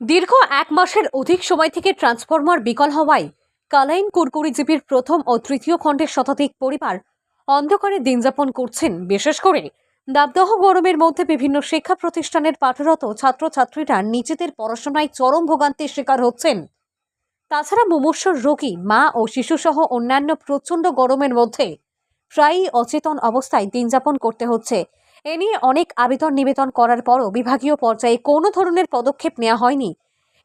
দীর্ঘ এক মাসের অধিক সময় থেকে ট্রান্সফরমার বিকল হওয়ায় কালাইন কুরকুরিজীবীর প্রথম ও তৃতীয় খণ্ডের শতাধিক পরিবার অন্ধকারে দিনযাপন করছেন। বিশেষ করে দাবদাহ গরমের মধ্যে বিভিন্ন শিক্ষা প্রতিষ্ঠানের পাঠরত ছাত্রছাত্রীরা নিজেদের পড়াশোনায় চরম ভোগান্তির শিকার হচ্ছেন। তাছাড়া মুমূর্ষু রোগী মা ও শিশুসহ অন্যান্য প্রচণ্ড গরমের মধ্যে প্রায়ই অচেতন অবস্থায় দিনযাপন করতে হচ্ছে। এ নিয়ে অনেক আবেদন নিবেদন করার পরও বিভাগীয় পর্যায়ে কোনো ধরনের পদক্ষেপ নেওয়া হয়নি।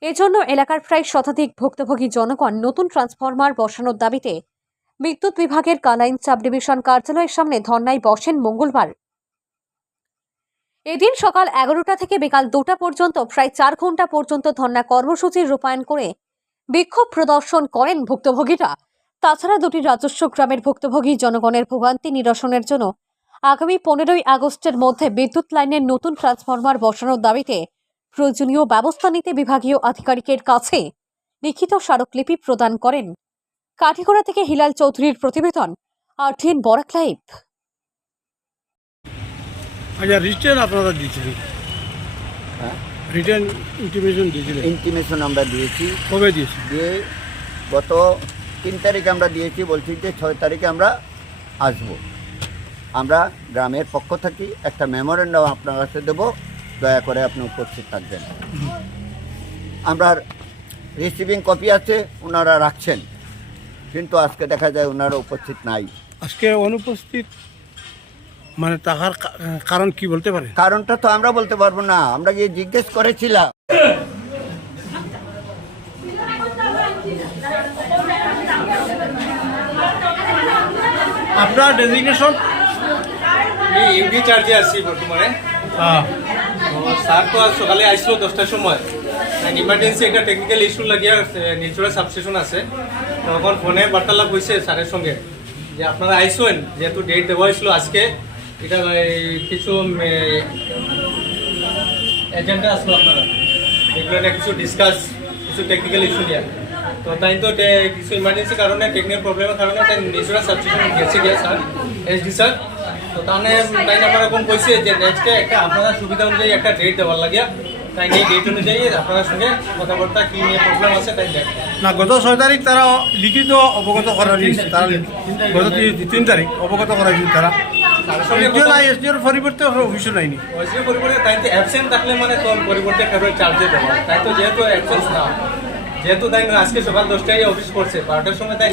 এজন্য এলাকার প্রায় শতাধিক ভুক্তভোগী জনগণ নতুন ট্রান্সফরমার বসানোর দাবিতে বিদ্যুৎ বিভাগের কালাইন সাব ডিভিশন কার্যালয়ের সামনে ধর্নায় বসেন মঙ্গলবার। এদিন সকাল 11টা থেকে বিকাল 2টা পর্যন্ত প্রায় 4 ঘন্টা পর্যন্ত ধর্না কর্মসূচি রূপায়ণ করে বিক্ষোভ প্রদর্শন করেন ভুক্তভোগীরা। তাছাড়া দুটি রাজস্ব গ্রামের ভুক্তভোগী জনগণের ভোগান্তি নিরসনের জন্য আগামী 15ই আগস্টের মধ্যে বিদ্যুৎ লাইনের নতুন ট্রান্সফরমার বসানোর দাবিতে প্রয়োজনীয় ব্যবস্থা নিতে বিভাগীয় আধিকারিকের কাছে লিখিত স্মারকলিপি প্রদান করেন। কাঠিগড়া থেকে হিলাল চৌধুরীর প্রতিবেদন, RTN বরাক লাইভ। আচ্ছা, রিটার্ন আপনারা দিয়েছিলেন? হ্যাঁ, রিটার্ন ইন্টিমেশন দিয়েছিলেন? ইন্টিমেশন আমরা দিয়েছি। কবে দিয়েছি? দিয়ে গত 3 তারিখে আমরা দিয়েছি, বলছি যে 6 তারিখে আমরা আসব। আমরা গ্রামের পক্ষ থেকে একটা মেমোরেন্ডাম আপনার কাছে দেবো, দয়া করে আপনি উপস্থিত থাকবেন। আমরা রিসিভিং কপি আছে, ওনারা রাখছেন, কিন্তু আজকে দেখা যায় ওনারা উপস্থিত নাই। আজকে অনুপস্থিত মানে তাহার কারণ কি বলতে পারে? কারণটা তো আমরা বলতে পারবো না, আমরা গিয়ে জিজ্ঞেস করেছিলাম। আপনার ডেজিগনেশন? আমি ইউডি চার্জে আছি বর্তমানে। তো স্যার তো আজ সকালে আসলো 10টার সময়। ইমার্জেন্সি একটা টেকনিক্যাল ইস্যু লাগিয়ে নিচুরা সাবস্টেশন আছে, তখন ফোনে বার্তালাপ হয়েছে স্যারের সঙ্গে যে আপনারা আইসেন, যেহেতু ডেট দেওয়া হয়েছিল আজকে, এটা কিছু এজেন্ডা আসলো আপনারা এগুলো কিছু ডিসকাস, কিছু টেকনিক্যাল ইস্যু নিয়ে। তো তাই তো কিছু ইমার্জেন্সি কারণে, টেকনিক্যাল প্রবলেমের কারণে তাই নিচুরা সাবস্টেশন গেছে গিয়ে স্যার, এসডি স্যার। তো তাহলে তাই আমার এরকম কইছে যে নেক্সটে একটা আপনারা সুবিধা অনুযায়ী একটা ডেট দেওয়ার লাগিয়া, তাই নিয়ে ডেট অনুযায়ী আপনার সঙ্গে কথাবার্তা কী নিয়ে প্রবলেম আছে তাই দেখ না, গত 6 তারিখ তারা লিখিত অবগত করা হয়েছে, তারা গত 3 তারিখ অবগত করা হয়েছে। তারা এসডিওর পরিবর্তে অফিসও নাইনি। ওইসব পরিবর্তে তাই তো অ্যাবসেন্ট থাকলে মানে তো পরিবর্তে ফেরত চার্জে দেওয়া, তাই তো যেহেতু অ্যাবসেন্স না, যেহেতু তাই আজকে সকাল 10টায় অফিস করছে, 12টার সময় তাই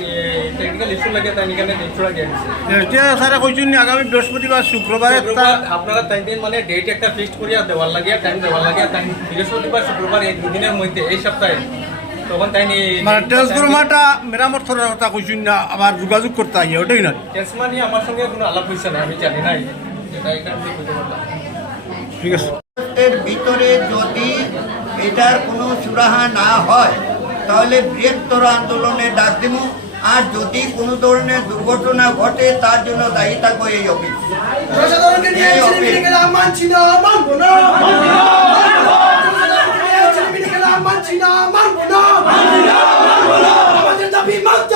টেকনিক্যাল ইস্যু লাগে, তাই এখানে নিচুরা গিয়ে দিচ্ছে। এসডিও স্যারা কইছেন আগামী বৃহস্পতিবার শুক্রবারে আপনারা তাই দিন মানে ডেট একটা ফিক্সড করিয়া দেওয়ার লাগিয়া, টাইম দেওয়ার লাগিয়া, তাই বৃহস্পতিবার শুক্রবার এই 2 দিনের মধ্যে, এই সপ্তাহে, তখন তাই মানে ট্রান্সফরমারটা মেরামত করার কথা কইছেন না, আবার যোগাযোগ করতে আইয়া, ওটাই না? ট্রান্সফার নিয়ে আমার সঙ্গে কোনো আলাপ হয়েছে না, আমি জানি নাই, এটা এখান থেকে বুঝতে পারলাম। ঠিক আছে। এর ভিতরে যদি এটার কোনো সুরাহা না হয় তাহলে বৃহত্তর আন্দোলনের ডাক দিব। আর যদি কোনো ধরনের দুর্ঘটনা ঘটে তার জন্য দায়ী থাকবো এই অফিস। আমাদের দাবি মানতে